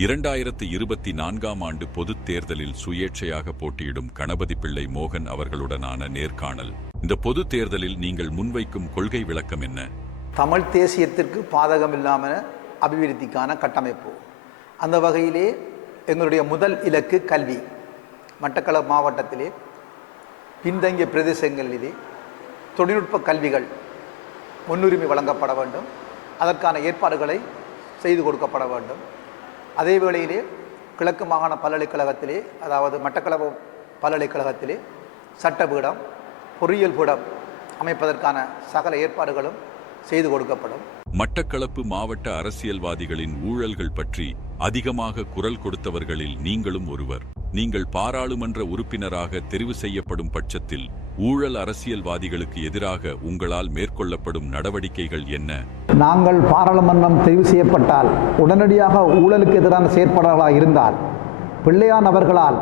2024 ஆண்டு பொதுத் தேர்தலில் சுயேட்சையாக போட்டியிடும் கணபதி பிள்ளை மோகன் அவர்களுடனான நேர்காணல். இந்த பொது தேர்தலில் நீங்கள் முன்வைக்கும் கொள்கை விளக்கம் என்ன? தமிழ் தேசியத்திற்கு பாதகம் இல்லாமல் அபிவிருத்திக்கான கட்டமைப்பு. அந்த வகையிலே எங்களுடைய முதல் இலக்கு கல்வி. மட்டக்களப்பு மாவட்டத்திலே பின்தங்கிய பிரதேசங்களிலே தொழில்நுட்ப கல்விகள் முன்னுரிமை வழங்கப்பட வேண்டும். அதற்கான ஏற்பாடுகளை செய்து கொடுக்கப்பட வேண்டும். அதே வேளையிலே கிழக்கு மாகாண பல்கலைக்கழகத்திலே, அதாவது மட்டக்களப்பு பல்கலைக்கழகத்திலே சட்டபீடம், பொறியியல் பீடம் அமைப்பதற்கான சகல ஏற்பாடுகளும் செய்து கொடுக்கப்படும். மட்டக்களப்பு மாவட்ட அரசியல்வாதிகளின் ஊழல்கள் பற்றி அதிகமாக குரல் கொடுத்தவர்களில் நீங்களும் ஒருவர். நீங்கள் பாராளுமன்ற உறுப்பினராக தெரிவு செய்யப்படும் பட்சத்தில் ஊழல் அரசியல்வாதிகளுக்கு எதிராக உங்களால் மேற்கொள்ளப்படும் நடவடிக்கைகள் என்ன? நாங்கள் பாராளுமன்றம் தெரிவு செய்யப்பட்டால் உடனடியாக ஊழலுக்கு எதிரான செயற்பாடுகளாக இருந்தால், பிள்ளையான் அவர்களால்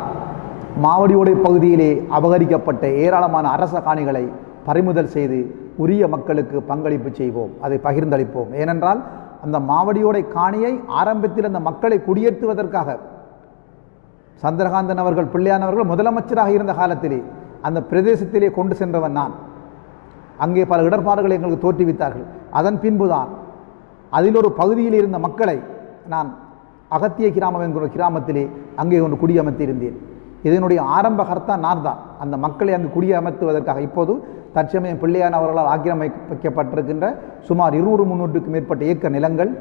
மாவடியோடை பகுதியிலே அபகரிக்கப்பட்ட ஏராளமான அரச காணிகளை பறிமுதல் செய்து உரிய மக்களுக்கு பங்களிப்பு செய்வோம், அதை பகிர்ந்தளிப்போம். ஏனென்றால் அந்த மாவடியோடை காணியை ஆரம்பத்தில் அந்த மக்களை குடியேற்றுவதற்காக சந்திரகாந்தன் அவர்கள், பிள்ளையான் அவர்கள் முதலமைச்சராக இருந்த காலத்திலே அந்த பிரதேசத்திலே கொண்டு சென்றவன் நான். அங்கே பல இடர்பாடுகளை எங்களுக்கு தோற்றுவித்தார்கள். அதன் பின்புதான் அதில் ஒரு பகுதியில் இருந்த மக்களை நான் அகத்திய கிராமம் என்கிற கிராமத்திலே அங்கே ஒன்று குடியமர்த்தியிருந்தேன். இதனுடைய ஆரம்ப கர்த்தா நான் தான். அந்த மக்களை அங்கு குடியமர்த்துவதற்காக இப்போது தற்சமயம் பிள்ளையான் அவர்களால் ஆக்கிரமிக்கப்பட்டிருக்கின்ற சுமார் 200-300க்கும் மேற்பட்ட ஏக்கர் நிலங்கள்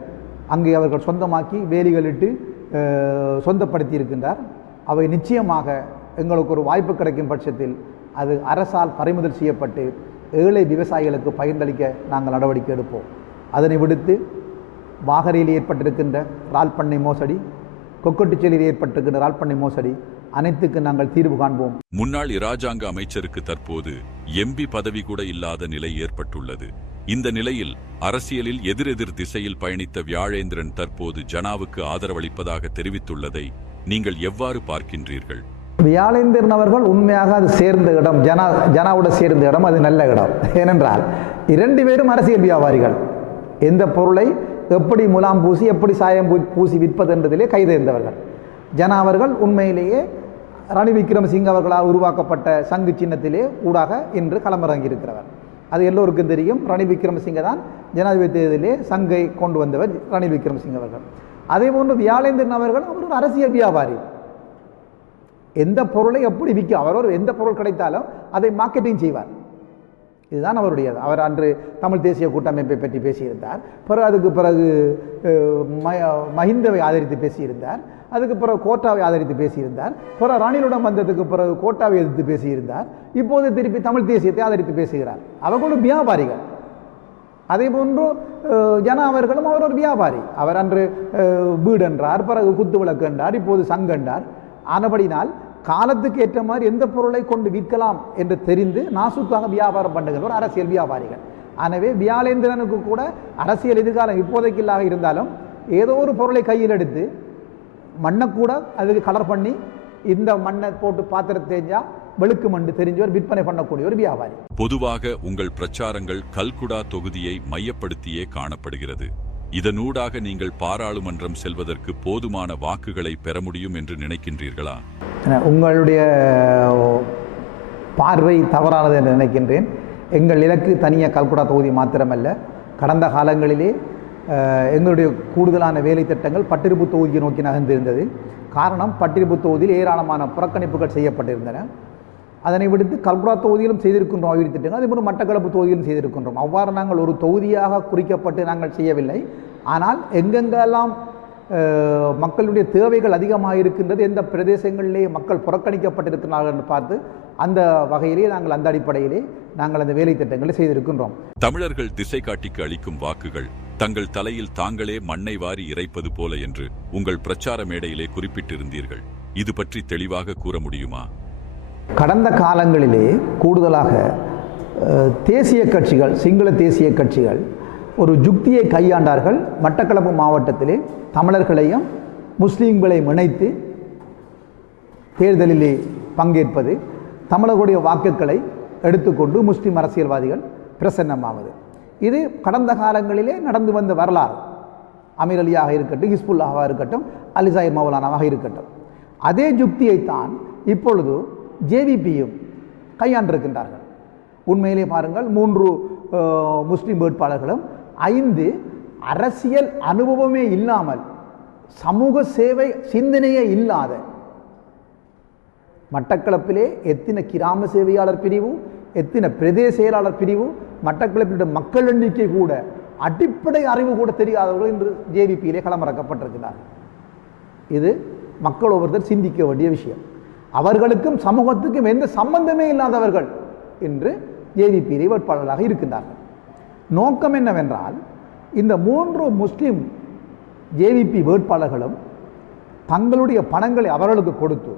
அங்கே அவர்கள் சொந்தமாக்கி வேலிகளிட்டு சொந்தப்படுத்தி இருக்கின்றார். அவை நிச்சயமாக எங்களுக்கு ஒரு வாய்ப்பு கிடைக்கும் பட்சத்தில் அது அரசால் பறிமுதல் செய்யப்பட்டு ஏழை விவசாயிகளுக்கு பகிர்ந்தளிக்க நாங்கள் நடவடிக்கை எடுப்போம். அதனை விடுத்து வாகரையில் ஏற்பட்டிருக்கின்ற இறால்பண்ணை மோசடி, கொக்கட்டுச்சேரியில் ஏற்பட்டிருக்கின்ற இறால்பண்ணை மோசடி அனைத்துக்கு நாங்கள் தீர்வு காண்போம். முன்னாள் இராஜாங்க அமைச்சருக்கு தற்போது எம்பி பதவி கூட இல்லாத நிலை ஏற்பட்டுள்ளது. இந்த நிலையில் அரசியலில் எதிரெதிர் திசையில் பயணித்த வியாழேந்திரன் தற்போது ஜனாவுக்கு ஆதரவளிப்பதாக தெரிவித்துள்ளதை நீங்கள் எவ்வாறு பார்க்கின்றீர்கள்? வியாழேந்திரன் அவர்கள் உண்மையாக அது சேர்ந்த இடம், ஜனாவோட சேர்ந்த இடம், அது நல்ல இடம். ஏனென்றால் 2 பேரும் அரசியல் வியாபாரிகள். எந்த பொருளை எப்படி முலாம் பூசி எப்படி சாயம் பூசி விற்பது என்பதிலே கைதேர்ந்தவர்கள். ஜனா அவர்கள் உண்மையிலேயே ரணில் விக்ரமசிங்க அவர்களால் உருவாக்கப்பட்ட சங்கு சின்னத்திலே ஊடாக இன்று களமிறங்கியிருக்கிறவர். அது எல்லோருக்கும் தெரியும். ரணில் விக்ரமசிங்க தான் ஜனாதிபதி தேர்தலிலே சங்கை கொண்டு வந்தவர் ரணில் விக்ரமசிங்க அவர்கள். அதே போன்று வியாழேந்திரன் அவர்கள் அவர் ஒரு அரசியல் வியாபாரி. எந்த பொருளை எப்படி விற்க, அவர் எந்த பொருள் கிடைத்தாலும் அதை மார்க்கெட்டிங் செய்வார். இதுதான் அவருடையது. அவர் அன்று தமிழ் தேசிய கூட்டமைப்பை பற்றி பேசியிருந்தார். பிறகு அதுக்கு பிறகு மஹிந்தவை ஆதரித்து பேசியிருந்தார். அதுக்கு பிறகு கோட்டாவை ஆதரித்து பேசியிருந்தார். பிறகு ரணிலுடன் வந்ததுக்கு பிறகு கோட்டாவை எதிர்த்து பேசியிருந்தார். இப்போது திருப்பி தமிழ் தேசியத்தை ஆதரித்து பேசுகிறார். அவர்களும் வியாபாரிகள். அதே போன்று ஜனா அவர்களும் அவர் ஒரு வியாபாரி. அவர் அன்று வீடு என்றார், பிறகு குத்து விளக்கு என்றார், இப்போது சங்கென்றார். ஆனபடினால் காலத்துக்கு ஏற்ற மாதிரி எந்த பொருளை கொண்டு விற்கலாம் என்று தெரிந்து நாசுக்காக வியாபாரம் பண்ணுகிறவர் அரசியல் வியாபாரிகள். எனவே வியாழேந்திரனுக்கு கூட அரசியல் எதிர்காலம் இப்போதைக்கு இல்லாத இருந்தாலும் ஏதோ ஒரு பொருளை கையில் எடுத்து மண்ணை கூட அதுக்கு கலர் பண்ணி இந்த மண்ணை போட்டு பாத்திரம் தேஞ்சா வெளுக்கு மண்டு தெரிஞ்சவர் விற்பனை பண்ணக்கூடிய ஒரு வியாபாரி. பொதுவாக உங்கள் பிரச்சாரங்கள் கல்குடா தொகுதியை மையப்படுத்தியே காணப்படுகிறது. இதனூடாக நீங்கள் பாராளுமன்றம் செல்வதற்கு போதுமான வாக்குகளை பெற முடியும் என்று நினைக்கின்றீர்களா? உங்களுடைய பார்வை தவறானது என்று நினைக்கின்றேன். எங்கள் இலக்கு தனியாக கல்குடா தொகுதி மாத்திரமல்ல. கடந்த காலங்களிலே எங்களுடைய கூடுதலான வேலை திட்டங்கள் பட்டிருப்பு தொகுதியை நோக்கி நகர்ந்திருந்தது. காரணம், பட்டிருப்பு தொகுதியில் ஏராளமான புறக்கணிப்புகள் செய்யப்பட்டிருந்தன. அதனை விடுத்து கல்குடா தொகுதியிலும் செய்திருக்கின்றோம் அபிவிருத்தி திட்டங்கள். அதேபோல் மட்டக்களப்பு தொகுதியிலும் செய்திருக்கின்றோம். அவ்வாறு நாங்கள் ஒரு தொகுதியாக குறிக்கப்பட்டு நாங்கள் செய்யவில்லை. ஆனால் எங்கெங்கெல்லாம் மக்களுடைய தேவைகள் அதிகமாக இருக்கின்றது, எந்த பிரதேசங்களிலே மக்கள் புறக்கணிக்கப்பட்டிருக்கிறார்கள் என்று பார்த்து அந்த வகையிலே நாங்கள் அந்த அடிப்படையிலே நாங்கள் அந்த வேலை திட்டங்களை செய்திருக்கின்றோம். தமிழர்கள் திசை காட்டிக்கு அளிக்கும் வாக்குகள் தங்கள் தலையில் தாங்களே மண்ணை வாரி இறைப்பது போல என்று உங்கள் பிரச்சார மேடையிலே குறிப்பிட்டிருந்தீர்கள். இது பற்றி தெளிவாக கூற முடியுமா? கடந்த காலங்களிலே கூடுதலாக தேசிய கட்சிகள், சிங்கள தேசிய கட்சிகள் ஒரு யுக்தியை கையாண்டார்கள். மட்டக்களப்பு மாவட்டத்திலே தமிழர்களையும் முஸ்லீம்களையும் இணைத்து தேர்தலிலே பங்கேற்பது, தமிழர்களுடைய வாக்குகளை எடுத்துக்கொண்டு முஸ்லீம் அரசியல்வாதிகள் பிரசன்னமாவது, இது கடந்த காலங்களிலே நடந்து வந்த வரலாறு. அமீர் அலியாக இருக்கட்டும், ஹிஸ்புல்லாவாக இருக்கட்டும், அலிசாயிர் மௌலானாவாக இருக்கட்டும். அதே யுக்தியைத்தான் இப்பொழுது ஜேவிபியும் கையாண்டிருக்கின்றார்கள். உண்மையிலே பாருங்கள், 3 முஸ்லிம் வேட்பாளர்களும் 5 அரசியல் அனுபவமே இல்லாமல், சமூக சேவை சிந்தனையே இல்லாத, மட்டக்களப்பிலே எத்தனை கிராம சேவையாளர் பிரிவு, எத்தனை பிரதேச செயலாளர் பிரிவு, மட்டக்களப்பிலுடைய மக்கள் எண்ணிக்கை கூட, அடிப்படை அறிவு கூட தெரியாதவர்கள் இன்று ஜேவிபியிலே களமிறக்கப்பட்டிருக்கிறார்கள். இது மக்கள் ஒவ்வொருத்தர் சிந்திக்க வேண்டிய விஷயம். அவர்களுக்கும் சமூகத்துக்கும் எந்த சம்பந்தமே இல்லாதவர்கள் என்று ஜேவிபி வேட்பாளர்களாக இருக்கின்றார்கள். நோக்கம் என்னவென்றால், இந்த 3 முஸ்லிம் ஜேவிபி வேட்பாளர்களும் தங்களுடைய பணங்களை அவர்களுக்கு கொடுத்து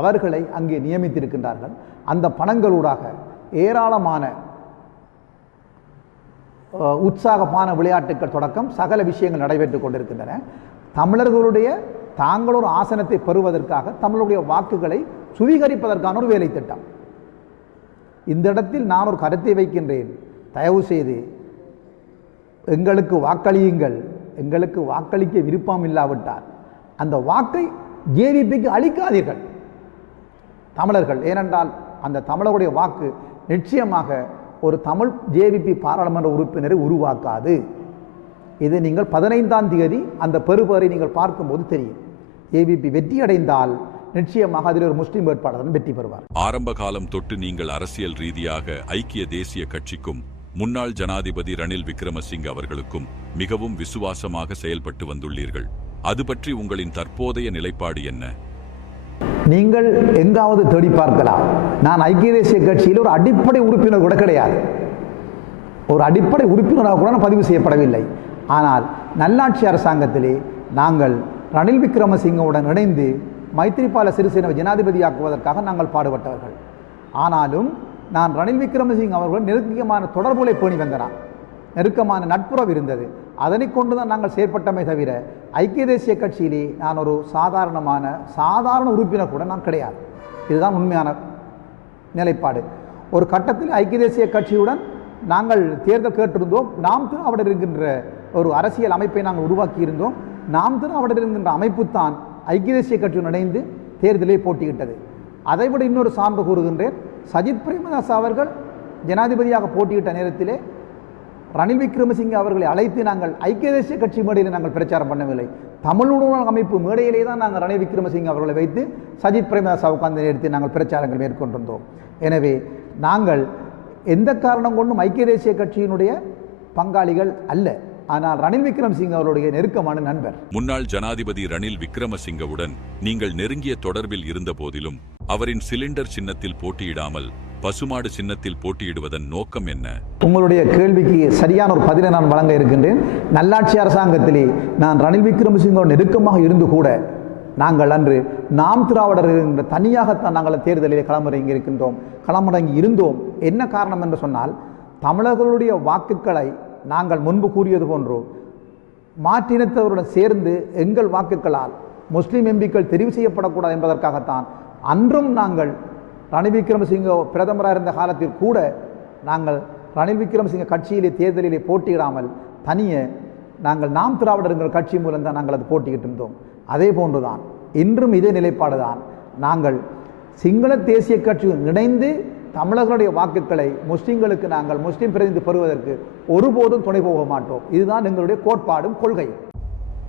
அவர்களை அங்கே நியமித்திருக்கின்றார்கள். அந்த பணங்களூடாக ஏராளமான உற்சாகமான விளையாட்டுகள் தொடக்கம் சகல விஷயங்கள் நடைபெற்றுக் கொண்டிருக்கின்றன. தமிழர்களுடைய தாங்கள் ஒரு ஆசனத்தை பெறுவதற்காக தமிழுடைய வாக்குகளை சுவீகரிப்பதற்கான ஒரு வேலை திட்டம். இந்த இடத்தில் நான் ஒரு கருத்தை வைக்கின்றேன். தயவு செய்து எங்களுக்கு வாக்களியுங்கள். எங்களுக்கு வாக்களிக்க விருப்பம் இல்லாவிட்டால் அந்த வாக்கை ஜேவிபிக்கு அளிக்காதீர்கள் தமிழர்கள். ஏனென்றால் அந்த தமிழருடைய வாக்கு நிச்சயமாக ஒரு தமிழ் ஜேவிபி பாராளுமன்ற உறுப்பினரை உருவாக்காது. இது நீங்கள் 15ஆம் தேதி அந்த பெறுபேறை நீங்கள் பார்க்கும்போது தெரியும். ஜேவிபி வெற்றி அடைந்தால் நிச்சயமாக அதில் ஒரு முஸ்லிம் வேட்பாளர் வெற்றி பெறுவார். ஆரம்ப காலம் தொட்டு நீங்கள் அரசியல் ரீதியாக ஐக்கிய தேசிய கட்சிக்கும் முன்னாள் ஜனாதிபதி ரணில் விக்ரமசிங்க அவர்களுக்கும் மிகவும் விசுவாசமாக செயல்பட்டு வந்துள்ளீர்கள். அது பற்றி உங்களின் தற்போதைய நிலைப்பாடு என்ன? நீங்கள் எங்காவது தேடி பார்க்கலாம், நான் ஐக்கிய தேசிய கட்சியில் ஒரு அடிப்படை உறுப்பினர் கூட கிடையாது. ஒரு அடிப்படை உறுப்பினராக கூட பதிவு செய்யப்படவில்லை. ஆனால் நல்லாட்சி அரசாங்கத்திலே நாங்கள் ரணில் விக்ரமசிங்கவுடன் இணைந்து மைத்ரிபால சிறிசேனவை ஜனாதிபதியாக்குவதற்காக நாங்கள் பாடுபட்டவர்கள். ஆனாலும் நான் ரணில் விக்ரமசிங்க அவர்களுடன் நெருக்கமான தொடர்புகளை பேணி வந்தேன். நெருக்கமான நட்புறவு இருந்தது. அதனை கொண்டு தான் நாங்கள் செயற்பட்டமே தவிர ஐக்கிய தேசிய கட்சியிலே நான் ஒரு சாதாரண உறுப்பினர் கூட நான் கிடையாது. இதுதான் உண்மையான நிலைப்பாடு. ஒரு கட்டத்தில் ஐக்கிய தேசிய கட்சியுடன் நாங்கள் தேர்தல் கேட்டிருந்தோம். நாம் திராவிடர் இருக்கின்ற ஒரு அரசியல் அமைப்பை நாங்கள் உருவாக்கி இருந்தோம். நாம் திராவிடர் என்கின்ற அமைப்பு தான் ஐக்கிய தேசிய கட்சியுடன் இணைந்து தேர்தலை போட்டியிட்டது. அதைவிட இன்னொரு சான்று கூறுகின்றேன். சஜித் பிரேமதாஸ் அவர்கள் ஜனாதிபதியாக போட்டியிட்ட நேரத்திலே ரணில் விக்ரமசிங்கே அவர்களை அழைத்து நாங்கள் ஐக்கிய தேசிய கட்சி மேடையில் நாங்கள் பிரச்சாரம் பண்ணவில்லை. தமிழ் உணவு அமைப்பு மேடையிலே தான் நாங்கள் ரணில் விக்ரமசிங்கே அவர்களை வைத்து சஜித் பிரேமதாஸ் உட்கார்ந்து எடுத்து நாங்கள் பிரச்சாரங்கள் மேற்கொண்டிருந்தோம். எனவே நாங்கள் எந்த காரணம் கொண்டும் ஐக்கிய தேசிய கட்சியினுடைய பங்காளிகள் அல்ல. ஆனால் ரணில் விக்ரமசிங்கே அவருடைய நெருக்கமான நண்பர். முன்னாள் ஜனாதிபதி ரணில் விக்ரமசிங்கவுடன் நீங்கள் நெருங்கிய தொடர்பில் இருந்த போதிலும் அவரின் சிலிண்டர் சின்னத்தில் போட்டியிடாமல் பசுமாடு சின்னத்தில் போட்டியிடுவதன் நோக்கம் என்ன? உங்களுடைய கேள்விக்கு சரியான ஒரு பதிலை நான் வழங்க இருக்கின்றேன். நல்லாட்சி அரசாங்கத்திலே நான் ரணில் விக்ரமசிங்கோடு நெருக்கமாக இருந்து கூட நாங்கள் அன்று நாம் திராவிடர் என்ற தனியாகத்தான் நாங்கள் தேர்தலிலே களமிறங்கி இருந்தோம். என்ன காரணம் என்று சொன்னால், தமிழர்களுடைய வாக்குகளை நாங்கள் முன்பு கூறியது போன்று மாற்றினத்தவருடன் சேர்ந்து எங்கள் வாக்குகளால் முஸ்லீம் எம்பிக்கள் தெரிவு செய்யப்படக்கூடாது என்பதற்காகத்தான் அன்றும் நாங்கள் ரணில் விக்ரமசிங்க பிரதமராக இருந்த காலத்தில் கூட நாங்கள் ரணில் விக்ரமசிங்க கட்சியிலே தேர்தலிலே போட்டியிடாமல் தனியே நாங்கள் நாம் திராவிடர் என்கிற கட்சி மூலம் தான் நாங்கள் அது போட்டியிட்டு இருந்தோம். அதே போன்றுதான் இன்றும் இதே நிலைப்பாடு தான். நாங்கள் சிங்கள தேசிய கட்சியுடன் இணைந்து தமிழர்களுடைய வாக்குகளை முஸ்லிம்களுக்கு நாங்கள் முஸ்லிம் பிரதிநிதி பெறுவதற்கு ஒருபோதும் துணை போக மாட்டோம். இதுதான் எங்களுடைய கோட்பாடும் கொள்கையும்.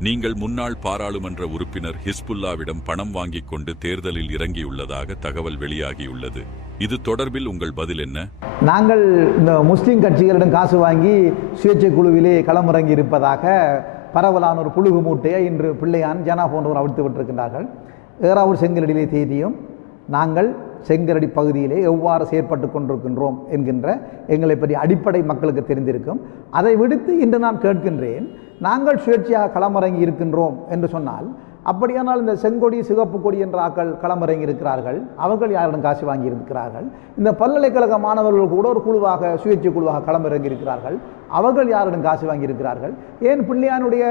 நீங்கள் முன்னாள் பாராளுமன்ற உறுப்பினர் ஹிஸ்புல்லாவிடம் பணம் வாங்கிக் கொண்டு தேர்தலில் இறங்கியுள்ளதாக தகவல் வெளியாகியுள்ளது. இது தொடர்பில் உங்கள் பதில் என்ன? நாங்கள் இந்த முஸ்லிம் கட்சிகளிடம் காசு வாங்கி சுயேட்சை குழுவிலே களமிறங்கி இருப்பதாக பரவலான ஒரு புழுகு மூட்டையை இன்று பிள்ளையான் ஜனா போன்றவர் அவிழ்த்து விட்டிருக்கின்றார்கள். ஏறாவூர் செங்கலடியிலே தேதியும் நாங்கள் செங்கரடி பகுதியிலே எவ்வாறு செயற்பட்டு கொண்டிருக்கின்றோம் என்கின்ற எங்களை பற்றி அடிப்படை மக்களுக்கு தெரிந்திருக்கும். அதை விடுத்து இன்று நான் கேட்கின்றேன், நாங்கள் சுயேட்சையாக களமிறங்கி இருக்கின்றோம் என்று சொன்னால், அப்படியானால் இந்த செங்கொடி சிகப்பு கொடி என்ற ஆக்கள் களமிறங்கி இருக்கிறார்கள், அவர்கள் யாரிடம் காசு வாங்கி இருக்கிறார்கள்? இந்த பல்கலைக்கழக மாணவர்கள் கூட ஒரு குழுவாக சுயேட்சை குழுவாக களமிறங்கி இருக்கிறார்கள், அவர்கள் யாரிடம் காசு வாங்கி இருக்கிறார்கள்? ஏன் பிள்ளையானுடைய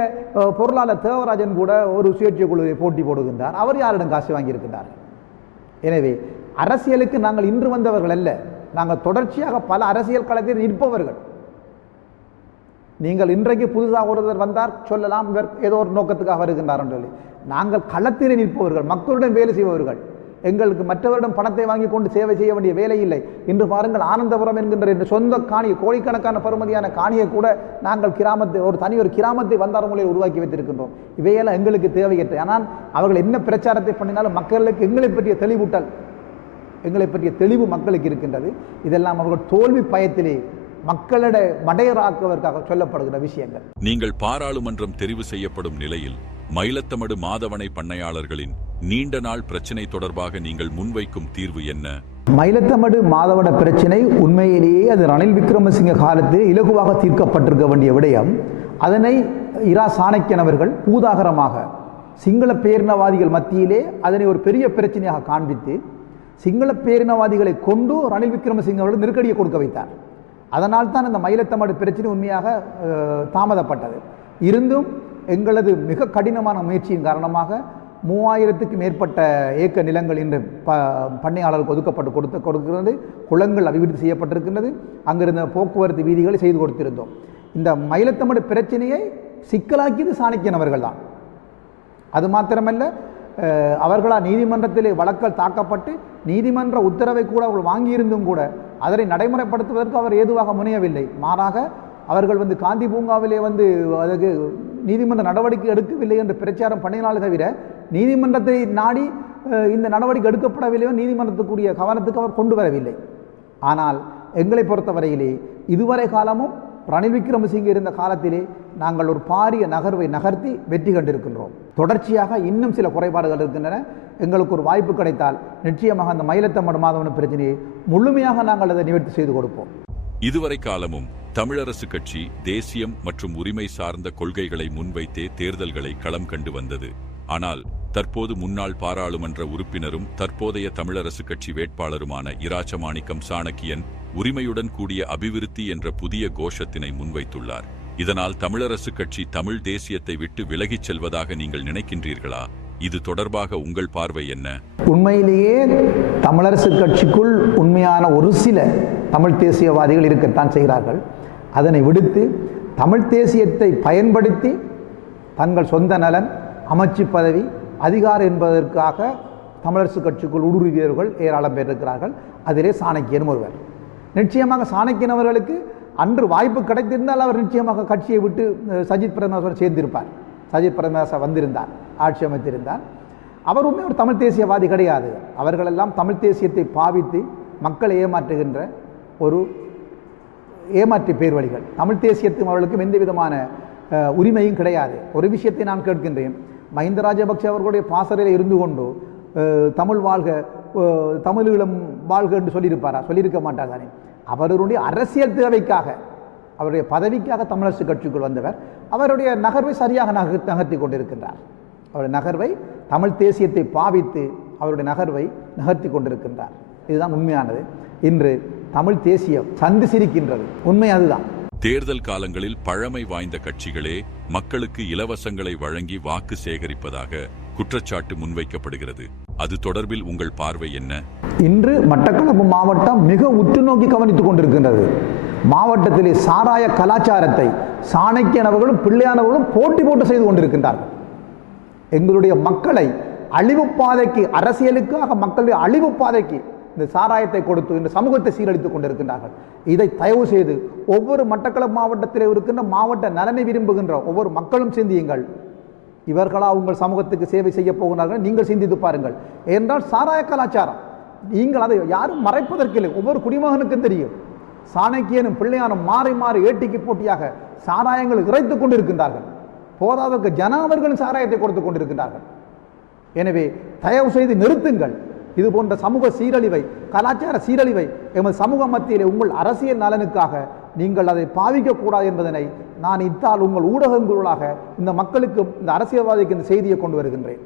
பொருளாளர் தேவராஜன் கூட ஒரு சுயேட்சை குழுவை போட்டி போடுகின்றார், அவர் யாரிடம் காசு வாங்கி இருக்கின்றார்கள்? எனவே அரசியலுக்கு நாங்கள் இன்று வந்தவர்கள் அல்ல, நாங்கள் தொடர்ச்சியாக பல அரசியல் களத்தில் இருப்பவர்கள். நீங்கள் இன்றைக்கு புதுசாக ஒருவர் வந்தார் சொல்லலாம், இவர் ஏதோ ஒரு நோக்கத்துக்காக வருகின்றார் என்று சொல்லி. நாங்கள் களத்தில் நிற்பவர்கள், மக்களுடன் வேலை செய்பவர்கள். எங்களுக்கு மற்றவரிடம் பணத்தை வாங்கி கொண்டு சேவை செய்ய வேண்டிய வேலை இல்லை. இன்று பாருங்கள், ஆனந்தபுரம் என்கின்ற சொந்த காணியை, கோடிக்கணக்கான பெறுமதியான காணியை கூட நாங்கள் ஒரு கிராமத்தை வந்தார முறையில் உருவாக்கி வைத்திருக்கின்றோம். இவையெல்லாம் எங்களுக்கு தேவையற்ற. ஆனால் அவர்கள் என்ன பிரச்சாரத்தை பண்ணினாலும் மக்களுக்கு எங்களை பற்றிய தெளிவு மக்களுக்கு இருக்கின்றது. இதெல்லாம் அவர்கள் தோல்வி பயத்திலே மக்களிட மடையராக்குவதற்காக சொல்லப்படுகிற விஷயங்கள். நீங்கள் பாராளுமன்றம் தெரிவு செய்யப்படும் நிலையில் மயிலத்தமடு மாதவனை பண்ணையாளர்களின் நீண்ட நாள் பிரச்சினை தொடர்பாக நீங்கள் முன்வைக்கும் தீர்வு என்ன? மயிலத்தமடு மாதவன பிரச்சினை உண்மையிலேயே அது ரணில் விக்ரமசிங்க காலத்தில் இலகுவாக தீர்க்கப்பட்டிருக்க வேண்டிய விடயம். அதனை இரா சாணக்கியன் அவர்கள் பூதாகரமாக சிங்கள பேரினவாதிகள் மத்தியிலே அதனை ஒரு பெரிய பிரச்சனையாக காண்பித்து சிங்கள பேரினவாதிகளை கொண்டு ரணில் விக்ரமசிங்க அவர்கள் நெருக்கடியை கொடுக்க வைத்தார். அதனால் தான் இந்த மயிலத்தமடு பிரச்சனை உண்மையாக தாமதப்பட்டது. இருந்தும் எங்களது மிக கடினமான முயற்சியின் காரணமாக 3000க்கும் மேற்பட்ட ஏக்கர் நிலங்கள் இன்று பண்ணையாளர்களுக்கு ஒதுக்கப்பட்டு கொடுக்கிறது. குளங்கள் அபிவிருத்தி செய்யப்பட்டிருக்கின்றது. அங்கிருந்த போக்குவரத்து வீதிகளை செய்து கொடுத்திருந்தோம். இந்த மயிலத்தமடு பிரச்சனையை சிக்கலாக்கியது சாணக்கியன் அவர்கள் தான். அது மாத்திரமல்ல, அவர்களால் நீதிமன்றத்திலே வழக்கல் தாக்கப்பட்டு நீதிமன்ற உத்தரவை கூட அவர்கள் வாங்கியிருந்தும் கூட அதனை நடைமுறைப்படுத்துவதற்கு அவர் ஏதுவாக முனையவில்லை. மாறாக அவர்கள் காந்தி பூங்காவிலே அதுக்கு நீதிமன்ற நடவடிக்கை எடுக்கவில்லை என்று பிரச்சாரம் பண்ணினாலே தவிர நீதிமன்றத்தை நாடி இந்த நடவடிக்கை எடுக்கப்படவில்லையோ நீதிமன்றத்துக்குரிய கவனத்துக்கு அவர் கொண்டு வரவில்லை. ஆனால் எங்களை பொறுத்தவரையிலே இதுவரை காலமும் ரணில் விக்ரமசிங்கே இருந்த காலத்திலே நாங்கள் ஒரு பாரிய நகர்வை நகர்த்தி வெற்றி கண்டிருக்கின்றோம். தொடர்ச்சியாக இன்னும் சில குறைபாடுகள் இருக்கின்றன. எங்களுக்கு ஒரு வாய்ப்பு கிடைத்தால் நிச்சயமாக அந்த மயிலத்தமடு மாதவன பிரச்சனையை முழுமையாக நாங்கள் அதை நிவர்த்தி செய்து கொடுப்போம். இதுவரை காலமும் தமிழரசு கட்சி தேசியம் மற்றும் உரிமை சார்ந்த கொள்கைகளை முன்வைத்தே தேர்தல்களை களம் கண்டு வந்தது. ஆனால் தற்போது முன்னாள் பாராளுமன்ற உறுப்பினரும் தற்போதைய தமிழரசு கட்சி வேட்பாளருமான இராச்சமாணிக்கம் சாணக்கியன் உரிமையுடன் கூடிய அபிவிருத்தி என்ற புதிய கோஷத்தினை முன்வைத்துள்ளார். இதனால் தமிழரசு கட்சி தமிழ் தேசியத்தை விட்டு விலகிச் செல்வதாக நீங்கள் நினைக்கின்றீர்களா? இது தொடர்பாக உங்கள் பார்வை என்ன? உண்மையிலேயே தமிழரசு கட்சிக்குள் உண்மையான ஒரு சில தமிழ் தேசியவாதிகள் இருக்கத்தான் செய்கிறார்கள். அதனை விடுத்து தமிழ் தேசியத்தை பயன்படுத்தி தங்கள் சொந்த நலன், அமைச்சு பதவி, அதிகாரம் என்பதற்காக தமிழரசு கட்சிக்குள் ஊடுருவியவர்கள் ஏராளம் பேர் இருக்கிறார்கள். அதிலே சாணக்கியன் ஒருவர். நிச்சயமாக சாணக்கியன் அவர்களுக்கு அன்று வாய்ப்பு கிடைத்திருந்தால் அவர் நிச்சயமாக கட்சியை விட்டு சஜித் பிரேமதாசோடு சேர்ந்திருப்பார். சஜித் பிரேமதாச வந்திருந்தார், ஆட்சி அமைத்திருந்தார். அவர் உண்மை ஒரு தமிழ் தேசியவாதி கிடையாது. அவர்களெல்லாம் தமிழ் தேசியத்தை பாவித்து மக்களை ஏமாற்றுகின்ற ஒரு ஏமாற்று பேர் வழிகள். தமிழ் தேசியத்தும் அவர்களுக்கும் எந்த விதமான உரிமையும் கிடையாது. ஒரு விஷயத்தை நான் கேட்கின்றேன். மஹிந்த ராஜபக்ஷ அவர்களுடைய பாசறையில் இருந்து கொண்டு தமிழ் வாழ்க, தமிழீழம் வாழ்க என்று சொல்லியிருப்பாரா? சொல்லியிருக்க மாட்டார் தானே. அவருடைய அரசியல் தேவைக்காக, அவருடைய பதவிக்காக தமிழரசு கட்சிக்குள் வந்தவர். அவருடைய நகர்வை சரியாக நகர்த்தி கொண்டிருக்கின்றார். அவருடைய நகர்வை தமிழ் தேசியத்தை பாவித்து அவருடைய நகர்வை நகர்த்தி கொண்டிருக்கின்றார். இதுதான் உண்மையானது. இன்று தமிழ் தேசியம் சந்து சிரிக்கின்றது. உண்மை அதுதான். தேர்தல் காலங்களில் பழமை வாய்ந்த கட்சிகளே மக்களுக்கு இலவசங்களை வழங்கி வாக்கு சேகரிப்பதாக குற்றச்சாட்டு முன்வைக்கப்படுகிறது. அது தொடர்பில் உங்கள் பார்வை என்ன? இன்று மட்டக்களப்பு மாவட்டம் மிக உற்று நோக்கி கவனித்துக் கொண்டிருக்கின்றது. மாவட்டத்திலே சாராய கலாச்சாரத்தை சாணக்கியன் அவர்களும் பிள்ளையானவர்களும் போட்டி போட்டு செய்து கொண்டிருக்கின்றார்கள். எங்களுடைய மக்களை அழிவு பாதைக்கு, அரசியலுக்காக மக்களுடைய அழிவு பாதைக்கு இந்த சாராயத்தை கொடுத்து இந்த சமூகத்தை சீரழித்துக் கொண்டிருக்கின்றார்கள். இதை தயவு செய்து ஒவ்வொரு மட்டக்களப்பு மாவட்டத்தில் இருக்கின்ற மாவட்ட நலனை விரும்புகின்ற ஒவ்வொரு மக்களும் சிந்தியுங்கள். இவர்களா உங்கள் சமூகத்துக்கு சேவை செய்ய போகிறார்கள்? நீங்கள் சிந்தித்து பாருங்கள். ஏனென்றால் சாராய கலாச்சாரம் நீங்கள் அதை யாரும் மறைப்பதற்கில்லை. ஒவ்வொரு குடிமகனுக்கும் தெரியும். சாணக்கியனும் பிள்ளையானும் மாறி மாறி ஏட்டிக்கு போட்டியாக சாராயங்கள் இறைத்துக் கொண்டிருக்கின்றார்கள். போதாதற்கு ஜனாவர்களும் சாராயத்தை கொடுத்துக் கொண்டிருக்கின்றார்கள். எனவே தயவு செய்து நிறுத்துங்கள். இது போன்ற சமூக சீரழிவை, கலாச்சார சீரழிவை எமது சமூக மத்தியிலே உங்கள் அரசியல் நலனுக்காக நீங்கள் அதை பாவிக்கக்கூடாது என்பதனை நான் இத்தால் உங்கள் ஊடகங்களாக இந்த மக்களுக்கு, இந்த அரசியல்வாதிக்கு இந்த செய்தியை கொண்டு வருகின்றேன்.